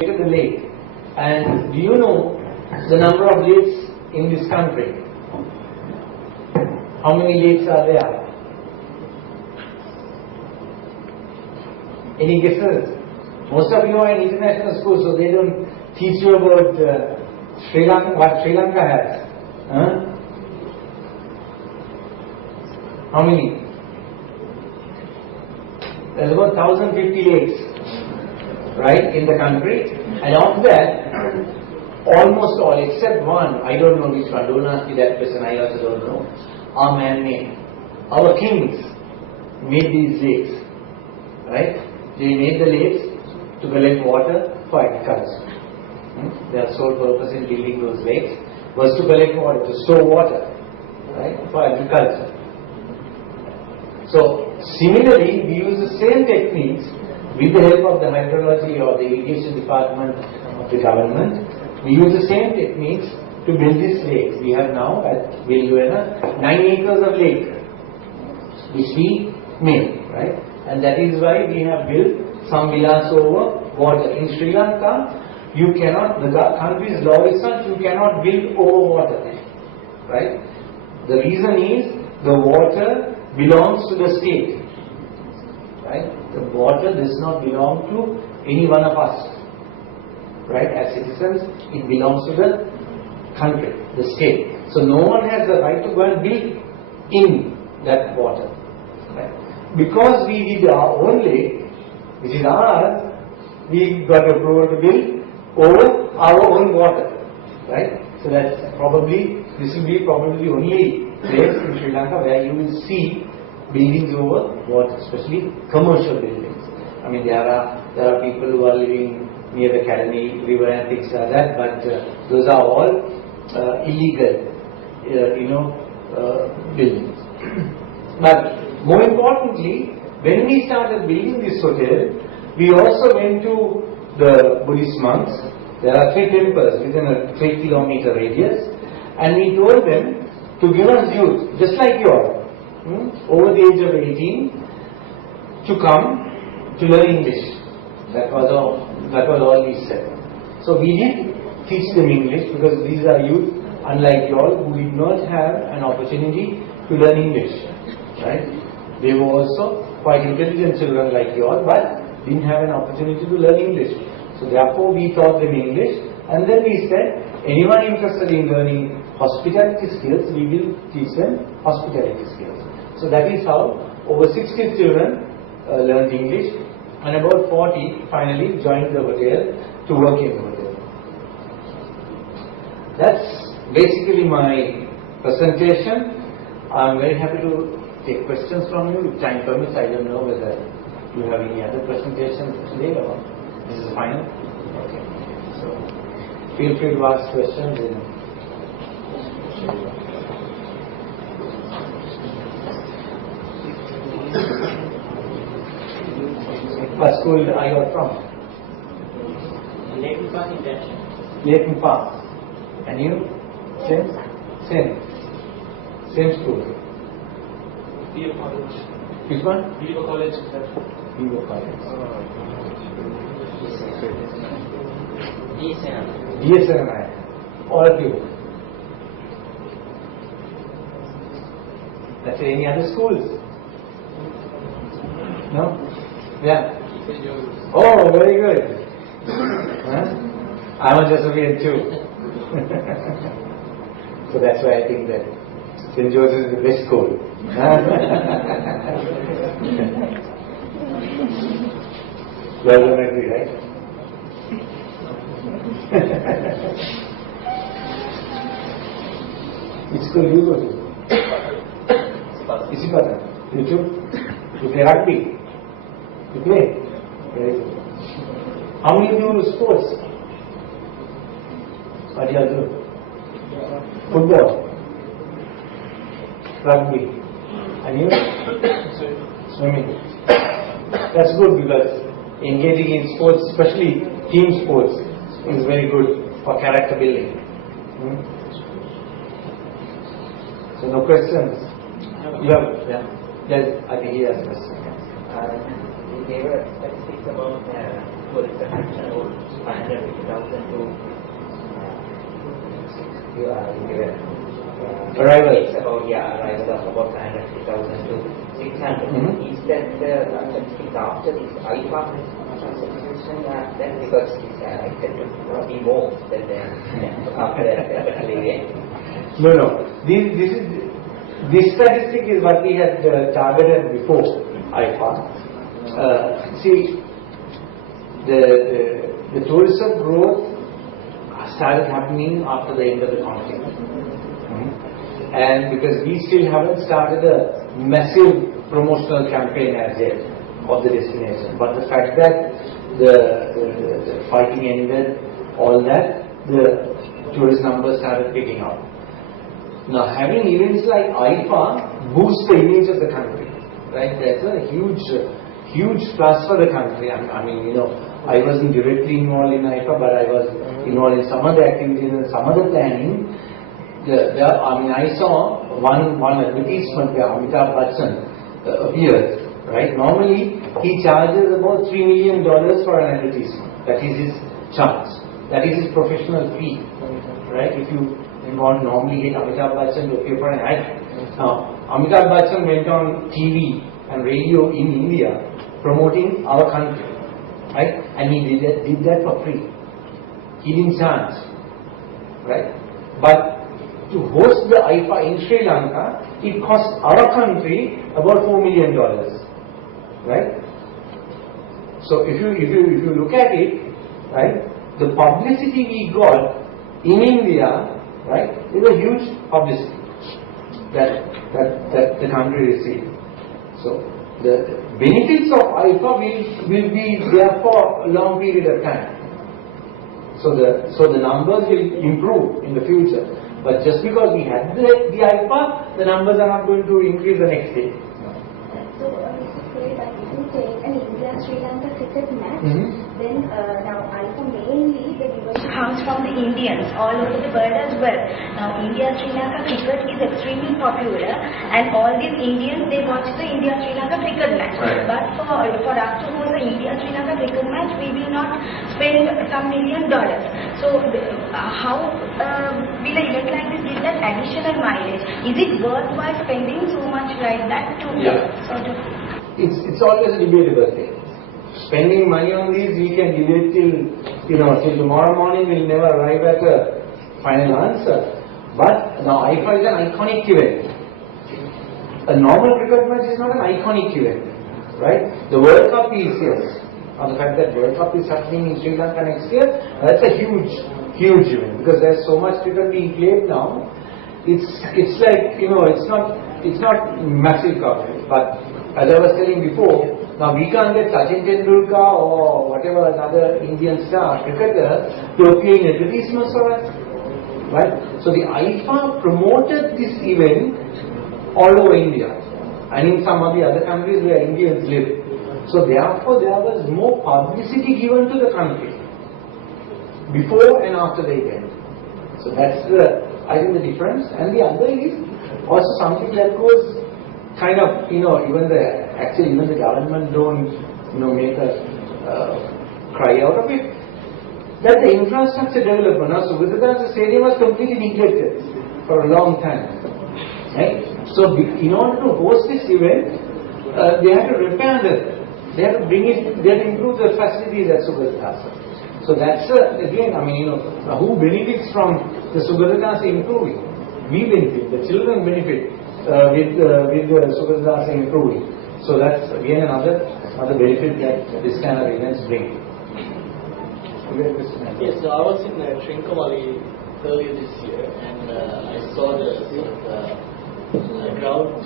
Look at the lake. And do you know the number of lakes in this country? How many lakes are there? Any guesses? Most of you are in international schools, so they don't teach you about Sri Lanka, what Sri Lanka has. Huh? How many? There's about 1,050 lakes, right, in the country. And of that, almost all, except one, I don't know which one, don't ask me that question, I also don't know, are man-made. Our kings made these lakes, right? They made the lakes to collect water for agriculture. Their sole purpose in building those lakes was to collect water, to store water, right, for agriculture. So, similarly, we use the same techniques with the help of the hydrology or the irrigation department of the government. We use the same techniques to build these lakes. We have now at Villanueva 9 acres of lake, which we made, right? And that is why we have built some villas over water. In Sri Lanka, you cannot, the country's law is such, you cannot build over water, right? The reason is the water belongs to the state, right? The water does not belong to any one of us, right? As citizens, it belongs to the country, the state. So no one has the right to go and build in that water, right? Because we did our own lake, which is ours, we got approval to build over our own water, right? So that's probably, this will be probably the only place in Sri Lanka where you will see buildings over water, especially commercial buildings. I mean, there are people who are living near the Kalani River and things like that, but those are all illegal, buildings. But more importantly, when we started building this hotel, we also went to the Buddhist monks. There are 3 temples within a 3-kilometer radius, and we told them to give us youth, just like you all, over the age of 18, to come to learn English. That was all we said. So we did teach them English, because these are youth, unlike you all, who did not have an opportunity to learn English, right? They were also quite intelligent children like you all, but didn't have an opportunity to learn English. So therefore we taught them English, and then we said, anyone interested in learning hospitality skills, we will teach them hospitality skills. So that is how over 60 children learned English, and about 40 finally joined the hotel to work in the hotel. That's basically my presentation. I'm very happy to take questions from you if time permits. I don't know whether you have any other presentations today or this is final. Okay. So feel free to ask questions. What school are you from? Leighton Park in Denver. Leighton Park. And you? Same school. Viva College. Which one? Viva College. Viva College. DSNI. All of you. That's any other schools? No? Yeah. Oh, very good. Huh? I'm a Josephine too. So that's why I think that St. Joseph is the best school. You all don't agree, right? Which school do you go to? Isipata. You too? You play rugby? You play? Very good. How many do sports? What do you all do? Football? Rugby? And you? Swimming. That's good, because engaging in sports, especially team sports, is very good for character building. So no questions? You have? Yeah. Yes, I think he has a question. They were statistics about tourism around 550,000 to you are given. Arrivals. It's about, arrivals of about 550,000 to 600. Is that statistics after this IFA transaction, then because it's expected to be more than after that event? No. This statistic is what we had targeted before IFA. See, the tourism growth started happening after the end of the conflict. And because we still haven't started a massive promotional campaign as yet of the destination. But the fact that the fighting ended, all that, the tourist numbers started picking up. Now, having events like IFA boosts the image of the country, right? That's a huge plus for the country. I mean, I wasn't directly involved in IFA, but I was involved in some of the activities and some of the planning. I saw one advertisement where Amitabh Bachchan appeared, right? Normally, he charges about $3 million for an advertisement. That is his charge. That is his professional fee, right? If you want normally get Amitabh Bachchan to appear for an ad. Now, Amitabh Bachchan went on TV and radio in India promoting our country, right? And he did that for free. He didn't charge, right? But to host the IFA in Sri Lanka, it cost our country about $4 million, right? So if you look at it, right, the publicity we got in India, right, is a huge publicity that the country received. So the benefits of IFA will be there for a long period of time. So the numbers will improve in the future. But just because we had the IFA, the numbers are not going to increase the next day. So, Mr. Fred, if you take an India-Sri Lanka cricket match, then now IFA mainly the viewership comes from the Indians all over the world as well. Now, India-Sri Lanka cricket is extremely popular, and all these Indians, they watch the India-Sri Lanka cricket match. Right. But for us to host the India-Sri Lanka cricket match, we will not spend some $1 million. So, how will an event like this give that additional mileage? Is it worthwhile spending so much like that to sort of? It's always a debatable thing. Spending money on these, we can debate till tomorrow morning. We'll never arrive at a final answer. But now IFA is an iconic event. A normal cricket match is not an iconic event, right? The World Cup is, yes. On the fact that World Cup is happening in Sri Lanka next year, that's a huge event because there's so much cricket being played now. It's like it's not massive coverage. But as I was telling before, now we can't get Sachin Tendulkar or whatever another Indian star cricketer to appear in advertisements for us, right? So the IFA promoted this event all over India and in some of the other countries where Indians live. So therefore there was more publicity given to the country before and after the event. So that's I think the difference. And the other is also something that goes kind of, even the government don't, make us cry out of it. That the infrastructure development, now Sugathadasa Stadium was completely neglected for a long time, right? So in order to host this event, they had to repair that. They have to improve the facilities at Sugathadasa. So that's again, who benefits from the Sugathadasa improving? We benefit, the children benefit with the Sugathadasa improving. So that's again another benefit that this kind of events bring. Yes, so I was in Trincomalee earlier this year, and I saw the sort of ground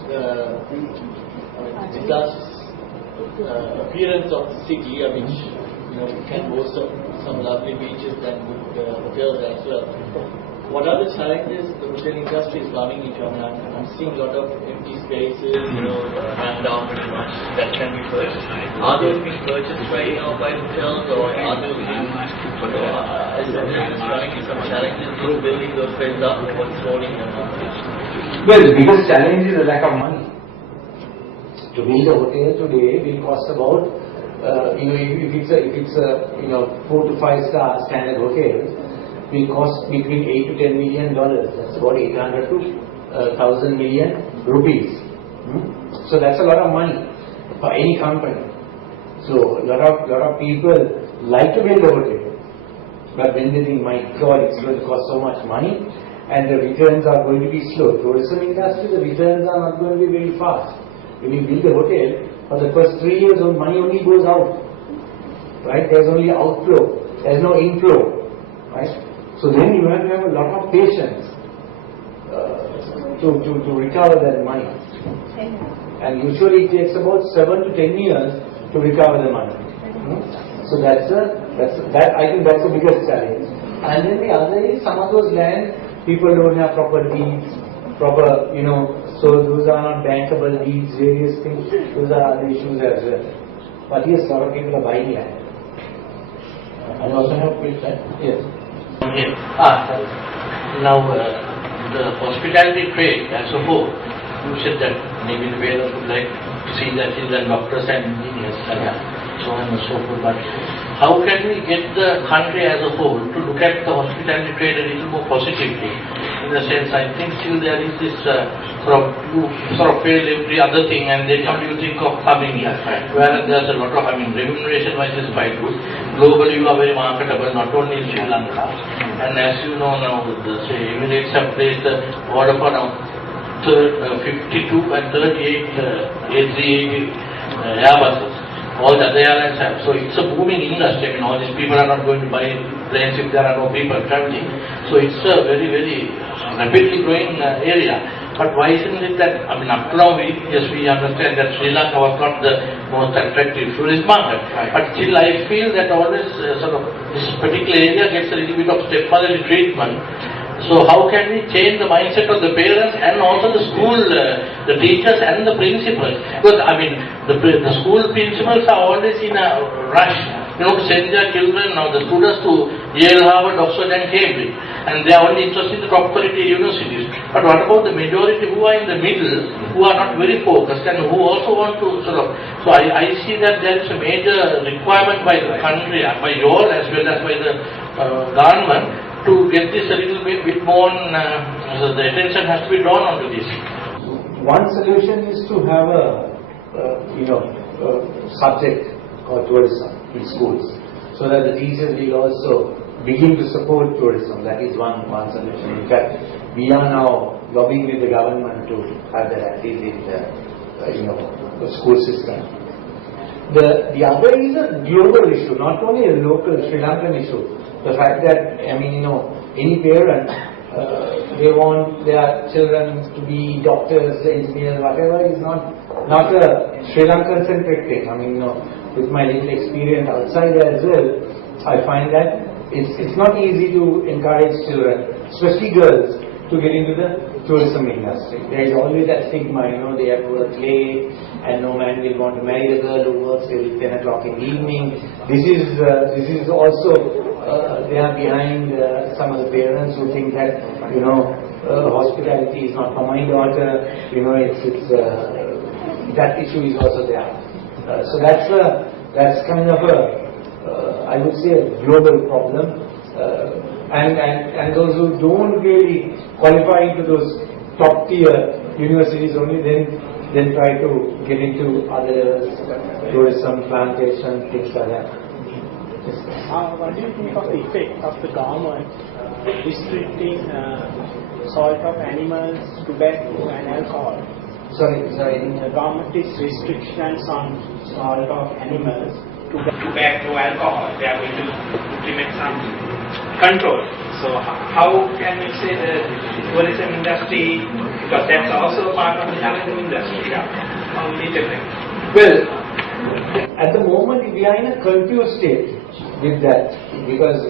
disastrous appearance of the city, which can boast of some lovely beaches and good hotels as well. What are the challenges the hotel industry is running into? I'm seeing a lot of empty spaces, run down pretty much, that can be purchased. Are those being purchased by hotels, or are those being running into some challenges in building those places up? What's holding them up? Well, the biggest challenge is the lack of money. To build a hotel today will cost about if it's a 4 to 5 star standard hotel, will cost between $8 to $10 million. That's about 800 to 1,000 million rupees. So that's a lot of money for any company. So a lot of people like to build a hotel, but when they think, my God, it's going to cost so much money, and the returns are going to be slow. Tourism industry, the returns are not going to be very fast. When you build a hotel, for the first 3 years, money only goes out. Right? There's only outflow. There's no inflow. Right? So then you have to have a lot of patience to recover that money. And usually it takes about 7 to 10 years to recover the money. So I think that's the biggest challenge. And then the other is some of those lands, people don't have proper deeds, so those are not bankable deeds, various things. Those are other issues as well. But yes, a lot of people are buying land. I also have a question. Yes. Now, the hospitality trade as a whole, you said that maybe the parents would like to see their children doctors and engineers and so on and so forth. But how can we get the country as a whole to look at the hospitality trade a little more positively? In the sense, I think still there is this you fail every other thing and then you think of coming here. Whereas there's a lot of, remuneration wise is quite good. Globally you are very marketable, not only in Sri Lanka. And as you know now, the Emirates have placed the order for now 52 and 38 A380 Airbuses. All the other airlines have. So it's a booming industry. All these people are not going to buy planes if there are no people traveling. So it's a very, very rapidly growing area. But why isn't it that, up to now, we understand that Sri Lanka was not the most attractive tourist market. Right. But still I feel that always this particular area gets a little bit of stepmotherly treatment. So how can we change the mindset of the parents and also the school, the teachers and the principals? Because the school principals are always in a rush, to send their children, now the students to Yale, Harvard, Oxford and Cambridge, and they are only interested in the top quality universities. But what about the majority who are in the middle, who are not very focused and who also want to so I see that there is a major requirement by the country, by you all as well as by the government, to get this a little bit more, the attention has to be drawn onto this. One solution is to have a subject called tourism in schools, so that the teachers will also begin to support tourism. That is one solution. In fact, we are now lobbying with the government to have that at least in the school system. The other is a global issue, not only a local Sri Lankan issue. The fact that, any parent, they want their children to be doctors, engineers, whatever, is not a Sri Lankan centric thing. With my little experience outside as well, I find that it's not easy to encourage children, especially girls, to get into the tourism industry. There is always that stigma, they have to work late, and no man will want to marry a girl who works till 10 o'clock in the evening. This is also they are behind some of the parents who think that hospitality is not for my daughter. That issue is also there. So that's kind of I would say a global problem. And those who don't really qualify into those top tier universities only then try to get into other tourism, plantation, things like that. What do you think of the effect of the government restricting salt of animals, tobacco and alcohol? Sorry. The government is restrictions on salt of animals, tobacco, alcohol. They are going to implement some control. So how can we say the tourism industry, because that's also part of the tourism industry, how will it affect? Well, at the moment we are in a confused state with that, because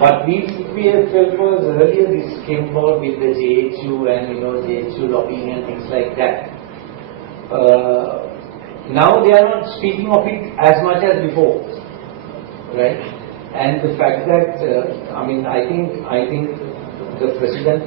what we have felt was earlier this came about with the JHU and JHU lobbying and things like that. Now they are not speaking of it as much as before, right? And the fact that I think the president